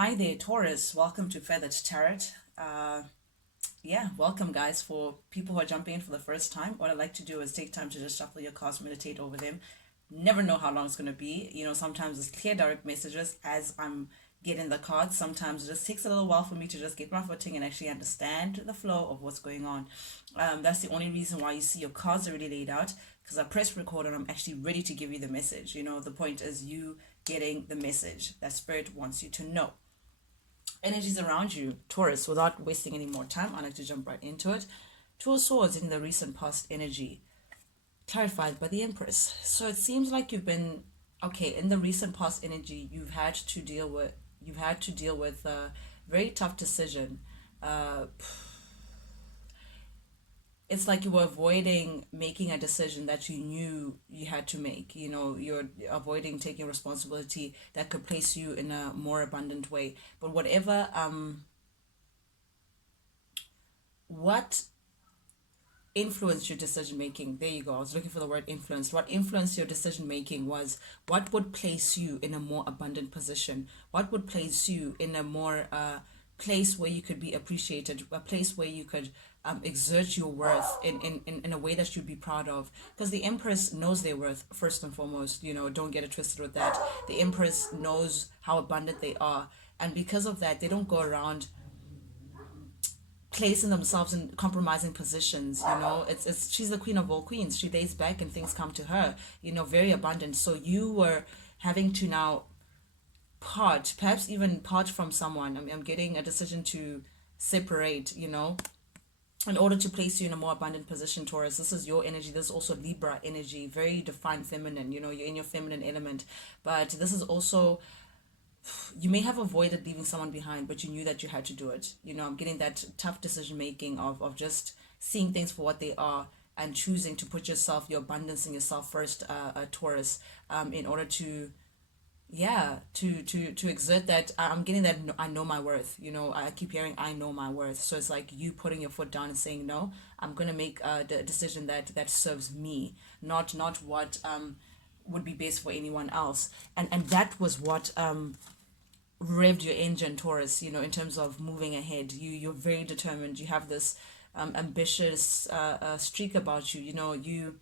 Hi there, Taurus. Welcome to Feathered Tarot. Uh, welcome, guys. For people who are jumping in for the first time, what I like to do is take time to just shuffle your cards, meditate over them. Never know how long it's going to be. Sometimes it's clear, direct messages as I'm getting the cards. Sometimes it just takes a little while for me to just get my footing and actually understand the flow of what's going on. That's the only reason why you see your cards already laid out, because I press record and I'm actually ready to give you the message. The point is you getting the message that Spirit wants you to know. Energies around you, Taurus. Without wasting any more time, I like to jump right into it. Two of Swords in the recent past energy, clarified by the Empress. So it seems like you've been okay in the recent past energy. You've had to deal with a very tough decision. Uh, it's like you were avoiding making a decision that you knew you had to make. You're avoiding taking responsibility that could place you in a more abundant way. But what influenced your decision making? There you go. I was looking for the word influence. What influenced your decision making was what would place you in a more abundant position, what would place you in a more place where you could be appreciated, a place where you could exert your worth in a way that you'd be proud of. Because the Empress knows their worth, first and foremost. Don't get it twisted with that. The Empress knows how abundant they are. And because of that, they don't go around placing themselves in compromising positions. It's she's the queen of all queens. She lays back and things come to her, very abundant. So you were having to now part, perhaps even part from someone. I'm getting a decision to separate, in order to place you in a more abundant position. Taurus, this is your energy. This is also Libra energy, very defined feminine. You're in your feminine element. But this is also, you may have avoided leaving someone behind, but you knew that you had to do it. I'm getting that tough decision making of just seeing things for what they are and choosing to put yourself, your abundance in yourself first, Taurus, in order to, to exert that. I'm getting that. I know my worth. I keep hearing I know my worth. So it's like you putting your foot down and saying, no, I'm gonna make the decision that serves me, not what would be best for anyone else. And that was what revved your engine, Taurus, in terms of moving ahead. You're very determined. You have this ambitious streak about you.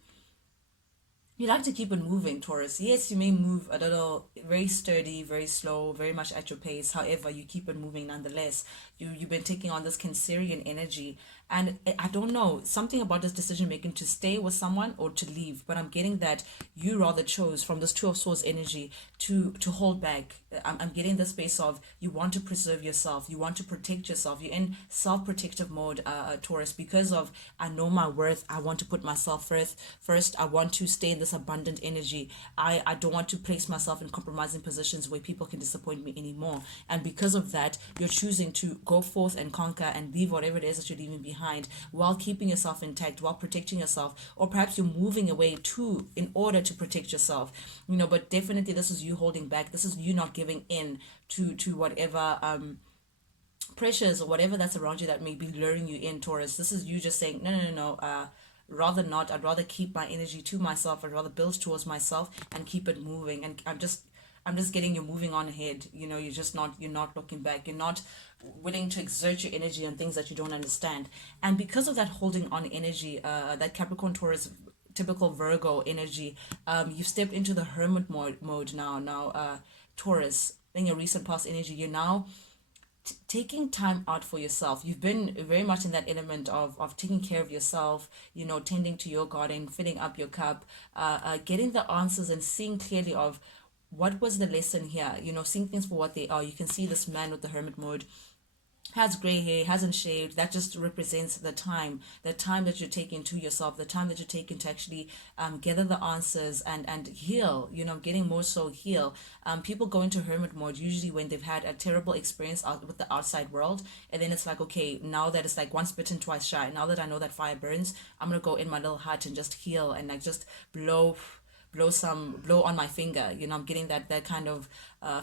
You like to keep it moving, Taurus. Yes, you may move a little, very sturdy, very slow, very much at your pace. However, you keep it moving nonetheless. You've been taking on this Cancerian energy, and I don't know, something about this decision making to stay with someone or to leave. But I'm getting that you rather chose from this Two of Swords energy to hold back. I'm getting the space of you want to preserve yourself, you want to protect yourself. You're in self-protective mode, Taurus, because of I know my worth. I want to put myself first. I want to stay in this abundant energy. I don't want to place myself in compromising positions where people can disappoint me anymore. And because of that, you're choosing to go forth and conquer and leave whatever it is that you're leaving behind, while keeping yourself intact, while protecting yourself. Or perhaps you're moving away too in order to protect yourself. But definitely this is you holding back. This is you not giving in to whatever pressures or whatever that's around you that may be luring you in, Taurus. This is you just saying, no, no, no, no. Rather not. I'd rather keep my energy to myself. I'd rather build towards myself and keep it moving. And I'm just getting you moving on ahead. You're not looking back. You're not willing to exert your energy on things that you don't understand. And because of that holding on energy, that Capricorn, Taurus, typical Virgo energy, you've stepped into the hermit mode now. Taurus, in your recent past energy, you're now taking time out for yourself. You've been very much in that element of taking care of yourself, tending to your garden, filling up your cup, getting the answers and seeing clearly of what was the lesson here, seeing things for what they are. You can see this man with the hermit mode has gray hair, hasn't shaved. That just represents the time that you're taking to yourself, the time that you're taking to actually gather the answers and heal, getting more so heal. People go into hermit mode usually when they've had a terrible experience out with the outside world. And then it's like, okay, now that it's like once bitten, twice shy. Now that I know that fire burns, I'm going to go in my little hut and just heal and like just blow blow on my finger. I'm getting that kind of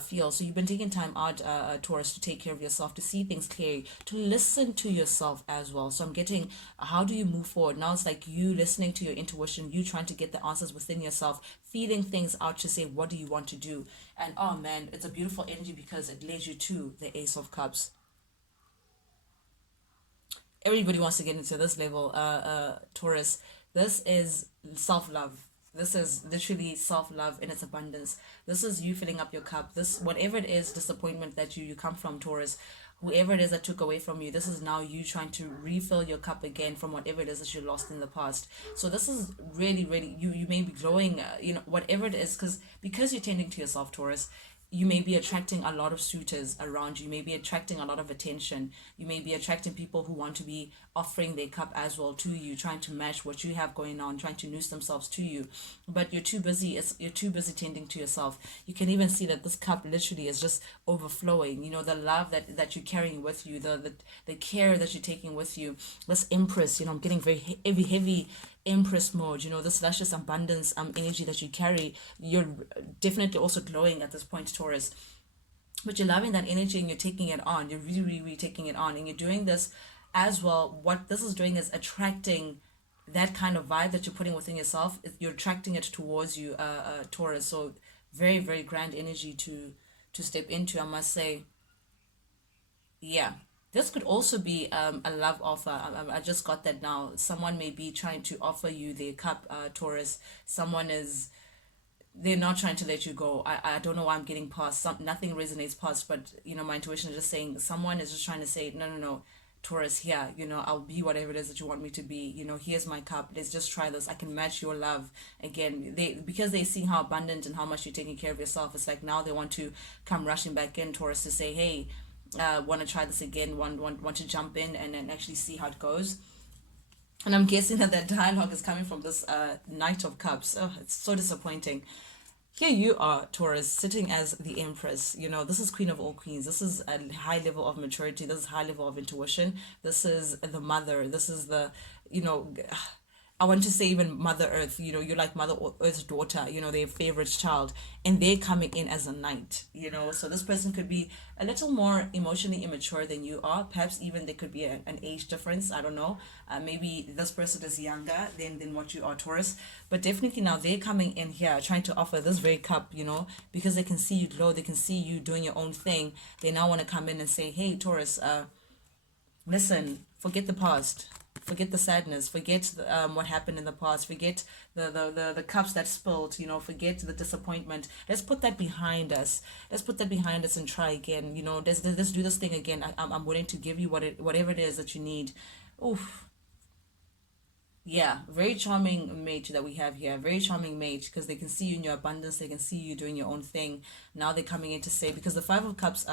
feel. So you've been taking time out, Taurus, to take care of yourself, to see things clearly, to listen to yourself as well. So I'm getting, how do you move forward? Now it's like you listening to your intuition, you trying to get the answers within yourself, feeling things out to say, what do you want to do? And oh man, it's a beautiful energy because it leads you to the Ace of Cups. Everybody wants to get into this level, Taurus. This is self-love. This is literally self-love in its abundance. This is you filling up your cup. This, whatever it is, disappointment that you come from, Taurus, whoever it is that took away from you, this is now you trying to refill your cup again from whatever it is that you lost in the past. So this is really, really, you may be glowing, whatever it is, because you're tending to yourself, Taurus. You may be attracting a lot of suitors around you. You may be attracting a lot of attention. You may be attracting people who want to be offering their cup as well to you, trying to match what you have going on, trying to noose themselves to you. But you're too busy. You're too busy tending to yourself. You can even see that this cup literally is just overflowing. The love that you're carrying with you, the care that you're taking with you. This Empress, I'm getting very heavy Empress mode. This luscious abundance energy that you carry. You're definitely also glowing at this point, Taurus, but you're loving that energy and you're taking it on. You're really, really, really taking it on, and you're doing this as well. What this is doing is attracting that kind of vibe that you're putting within yourself. You're attracting it towards you, Taurus. So very, very grand energy to step into, I must say. Yeah, this could also be a love offer. I just got that now. Someone may be trying to offer you their cup, Taurus. Someone is, they're not trying to let you go. I don't know why I'm getting past. Nothing resonates past, but my intuition is just saying someone is just trying to say, no, no, no, Taurus, here, I'll be whatever it is that you want me to be. Here's my cup. Let's just try this. I can match your love again. Because they see how abundant and how much you're taking care of yourself. It's like now they want to come rushing back in, Taurus, to say, hey, want to try this again, want to jump in and actually see how it goes. And I'm guessing that dialogue is coming from this Knight of Cups. Oh, it's so disappointing. Here you are, Taurus, sitting as the Empress. This is Queen of all queens. This is a high level of maturity. This is high level of intuition. This is the mother. This is the, you know, I want to say even Mother Earth, you're like Mother Earth's daughter, their favorite child, and they're coming in as a knight. So this person could be a little more emotionally immature than you are. Perhaps even there could be an age difference. I don't know. Maybe this person is younger than what you are, Taurus. But definitely now they're coming in here trying to offer this very cup, because they can see you glow. They can see you doing your own thing. They now want to come in and say, hey, Taurus, listen, forget the past, forget the sadness, forget what happened in the past, forget the cups that spilled, forget the disappointment. Let's put that behind us. Let's put that behind us and try again. Let's do this thing again. I'm willing to give you whatever it is that you need. Oof. Yeah, very charming mate that we have here. Very charming mate, because they can see you in your abundance. They can see you doing your own thing. Now they're coming in to say, because the Five of Cups,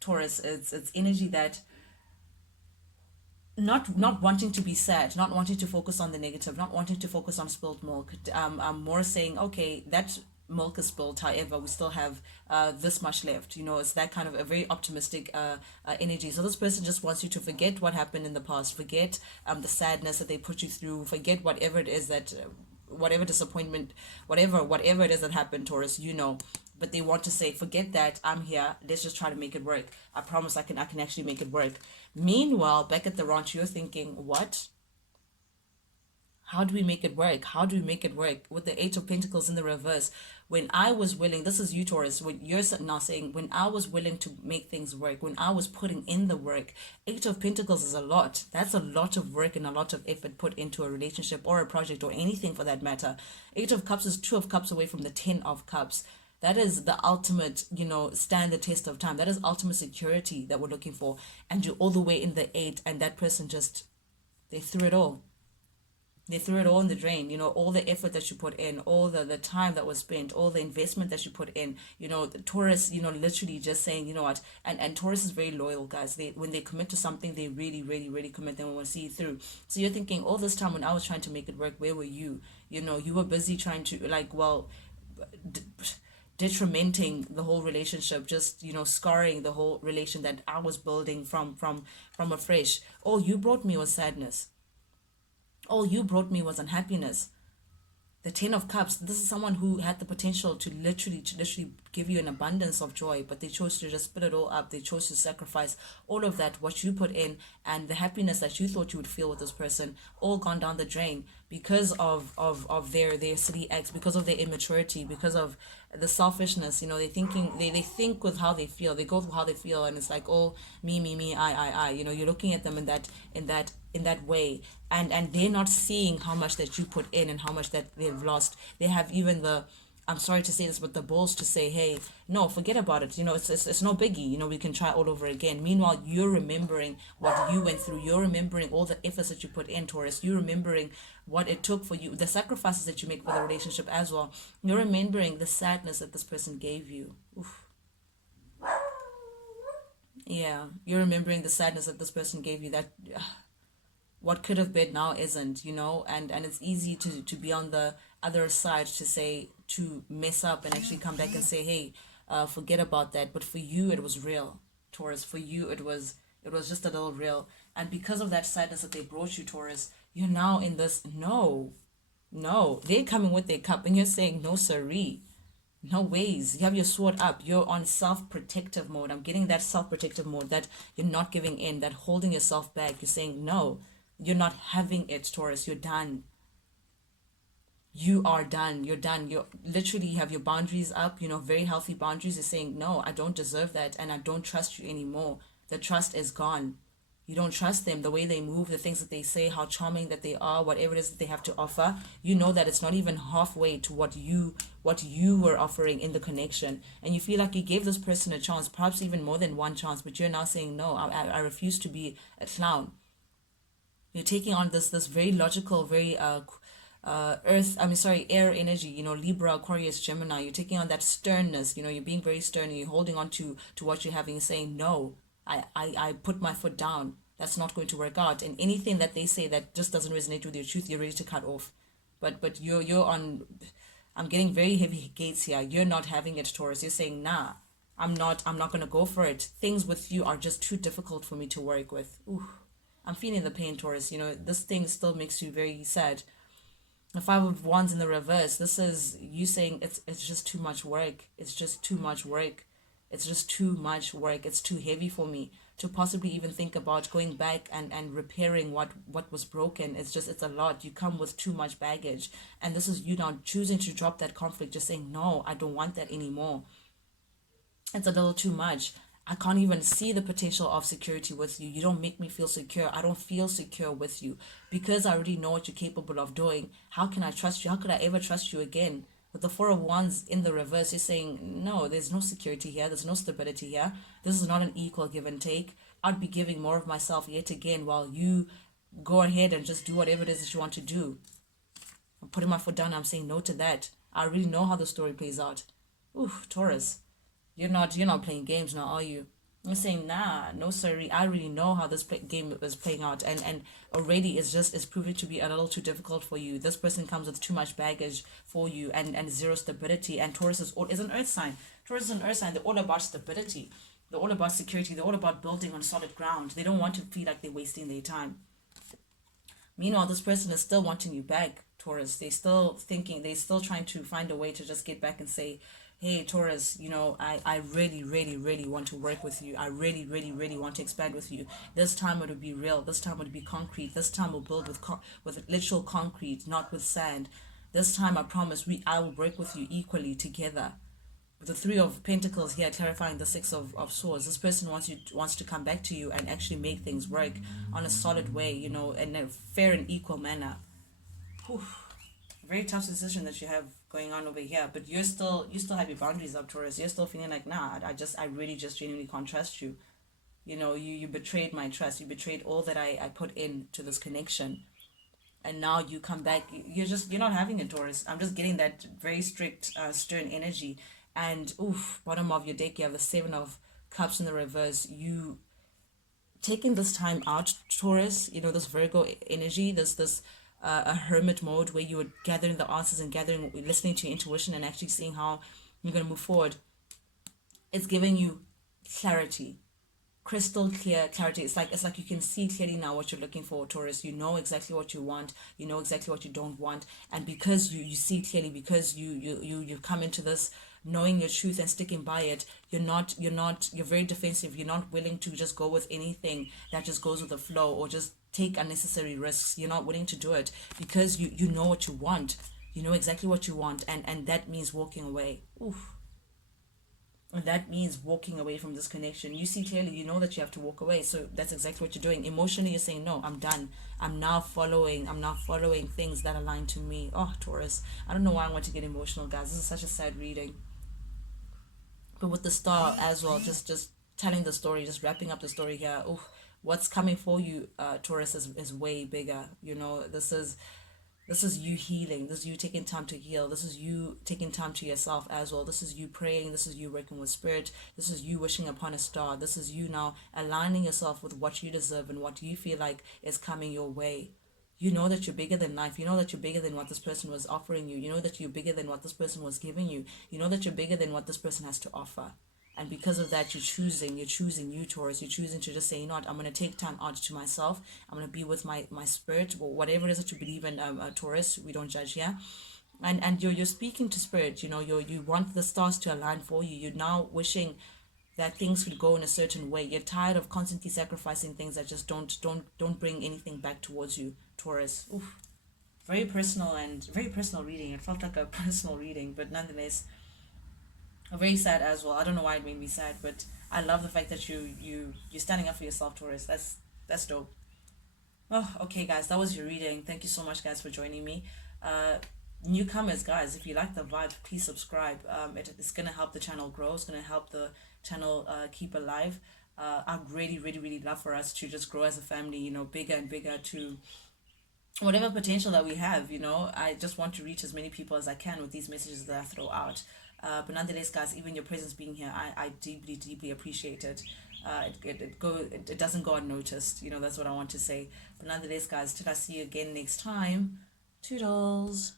Taurus, it's energy that not wanting to be sad, not wanting to focus on the negative, not wanting to focus on spilled milk. I'm more saying, okay, that milk is spilled, however we still have this much left. It's that kind of a very optimistic energy. So this person just wants you to forget what happened in the past, forget the sadness that they put you through, forget whatever it is that whatever disappointment, whatever it is that happened, Taurus, but they want to say, forget that, I'm here, let's just try to make it work. I promise I can actually make it work. Meanwhile, back at the ranch, you're thinking, what? How do we make it work? How do we make it work? With the Eight of Pentacles in the reverse, when I was willing, this is you, Taurus, when you're now saying, when I was willing to make things work, when I was putting in the work. Eight of Pentacles is a lot. That's a lot of work and a lot of effort put into a relationship or a project or anything for that matter. Eight of Cups is Two of Cups away from the Ten of Cups. That is the ultimate, stand the test of time. That is ultimate security that we're looking for. And you're all the way in the eight, and that person just, they threw it all. They threw it all in the drain. All the effort that you put in, all the time that was spent, all the investment that you put in. The Taurus, literally just saying, you know what, and Taurus is very loyal, guys. When they commit to something, they really, really, really commit. They want to see it through. So you're thinking, all this time when I was trying to make it work, where were you? You were busy trying to, detrimenting the whole relationship, just scarring the whole relation that I was building from afresh. All you brought me was sadness. All you brought me was unhappiness. The Ten of Cups, this is someone who had the potential to literally give you an abundance of joy, but they chose to just put it all up. They chose to sacrifice all of that, what you put in, and the happiness that you thought you would feel with this person, all gone down the drain because of their silly acts, because of their immaturity, because of the selfishness. They think with how they feel. They go with how they feel, and it's like, oh, me, I. You're looking at them in that way, and they're not seeing how much that you put in and how much that they've lost. They have even the, I'm sorry to say this, but the balls to say, hey, no, forget about it. It's no biggie. We can try all over again. Meanwhile, you're remembering what you went through. You're remembering all the efforts that you put in, Taurus. You're remembering what it took for you, the sacrifices that you make for the relationship as well. You're remembering the sadness that this person gave you. Oof. Yeah, you're remembering the sadness that this person gave you, that what could have been now isn't, and it's easy to be on the other side, to say, to mess up and actually come back and say, hey, forget about that. But for you it was real, Taurus. For you it was just a little real, and because of that sadness that they brought you, Taurus, you're now in this, no, they're coming with their cup and you're saying, no siree, no ways. You have your sword up. You're on self-protective mode. I'm getting that self-protective mode, that you're not giving in, that holding yourself back. You're saying, no, you're not having it, Taurus. You're done. You are done. You're done. You literally have your boundaries up, very healthy boundaries. You're saying, no, I don't deserve that, and I don't trust you anymore. The trust is gone. You don't trust them, the way they move, the things that they say, how charming that they are, whatever it is that they have to offer. You know that it's not even halfway to what you were offering in the connection, and you feel like you gave this person a chance, perhaps even more than one chance, but you're now saying, no, I refuse to be a clown. You're taking on this very logical, very air energy, Libra, Aquarius, Gemini. You're taking on that sternness, you're being very stern, and you're holding on to what you're having, saying, no, I put my foot down. That's not going to work out. And anything that they say that just doesn't resonate with your truth, you're ready to cut off. But you're on, I'm getting very heavy gates here. You're not having it, Taurus. You're saying, nah, I'm not gonna go for it. Things with you are just too difficult for me to work with. Ooh, I'm feeling the pain, Taurus. This thing still makes you very sad. The Five of Wands in the reverse, this is you saying it's just too much work. It's just too much work. It's just too much work. It's too heavy for me to possibly even think about going back and repairing what was broken. It's a lot. You come with too much baggage. And this is you now choosing to drop that conflict, just saying, no, I don't want that anymore. It's a little too much. I can't even see the potential of security with you. You don't make me feel secure. I don't feel secure with you because I already know what you're capable of doing. How can I trust you? How could I ever trust you again? With the Four of Wands in the reverse, you're saying, no, there's no security here. There's no stability here. This is not an equal give and take. I'd be giving more of myself yet again while you go ahead and just do whatever it is that you want to do. I'm putting my foot down. I'm saying no to that. I really know how the story plays out. Ooh, Taurus. You're not playing games now, are you? I'm saying, nah, no sorry. I really know how this game is playing out, and already it's proving to be a little too difficult for you. This person comes with too much baggage for you, and zero stability. And Taurus is an earth sign. Taurus is an earth sign. They're all about stability. They're all about security. They're all about building on solid ground. They don't want to feel like they're wasting their time. Meanwhile, this person is still wanting you back, Taurus. They're still trying to find a way to just get back and say, hey, Taurus, I really, really, really want to work with you. I really, really, really want to expand with you. This time it will be real. This time it will be concrete. This time we'll build with literal concrete, not with sand. This time I promise I will work with you equally together. With the Three of Pentacles here clarifying the Six of Swords, this person wants to come back to you and actually make things work on a solid way, in a fair and equal manner. Whew. Very tough decision that you have going on over here, but you still have your boundaries up, Taurus. You're still feeling like, nah, I really just genuinely can't trust you. You betrayed my trust. You betrayed all that I put into this connection, and now you come back. You're not having it, Taurus. I'm just getting that very strict, stern energy. And oof, bottom of your deck, you have the Seven of Cups in the reverse. You taking this time out, Taurus, this Virgo energy, this a hermit mode where you were gathering the answers and listening to your intuition and actually seeing how you're going to move forward. It's giving you clarity, crystal clear clarity. It's like you can see clearly now what you're looking for, Taurus. You know exactly what you want, you know exactly what you don't want. And because you see clearly, because you've come into this knowing your truth and sticking by it, you're very defensive. You're not willing to just go with anything that just goes with the flow, or just take unnecessary risks. You're not willing to do it because you know what you want. You know exactly what you want, and that means walking away. Oof. And that means walking away from this connection. You see clearly, you know that you have to walk away. So that's exactly what you're doing. Emotionally, you're saying, no, I'm done. I'm now following things that align to me. Oh, Taurus. I don't know why I want to get emotional, guys. This is such a sad reading. But with the star as well, just telling the story, just wrapping up the story here. Oh, what's coming for you, Taurus, is way bigger. You know, this is you healing. This is you taking time to heal. This is you taking time to yourself as well. This is you praying. This is you working with spirit. This is you wishing upon a star. This is you now aligning yourself with what you deserve and what you feel like is coming your way. You know that you're bigger than life. You know that you're bigger than what this person was offering you. You know that you're bigger than what this person was giving you. You know that you're bigger than what this person has to offer. And because of that, you're choosing you, Taurus. You're choosing to just say, you know what, I'm going to take time out to myself. I'm going to be with my spirit, or whatever it is that you believe in, Taurus. We don't judge here. And you're speaking to spirit. You know, you want the stars to align for you. You're now wishing that things could go in a certain way. You're tired of constantly sacrificing things that just don't bring anything back towards you, Taurus. Oof. Very personal reading. It felt like a personal reading, but nonetheless, very sad as well. I don't know why it made me sad, but I love the fact that you're standing up for yourself, Taurus. That's dope. Oh, okay, guys, that was your reading. Thank you so much, guys, for joining me. Uh, Newcomers, guys, if you like the vibe, please subscribe. It's gonna help the channel grow. It's gonna help the channel keep alive. I'd really, really, really love for us to just grow as a family. You know, bigger and bigger to whatever potential that we have. You know, I just want to reach as many people as I can with these messages that I throw out. But nonetheless, guys, even your presence being here, I deeply, deeply appreciate it. It doesn't go unnoticed. You know, that's what I want to say. But nonetheless, guys, till I see you again next time, toodles.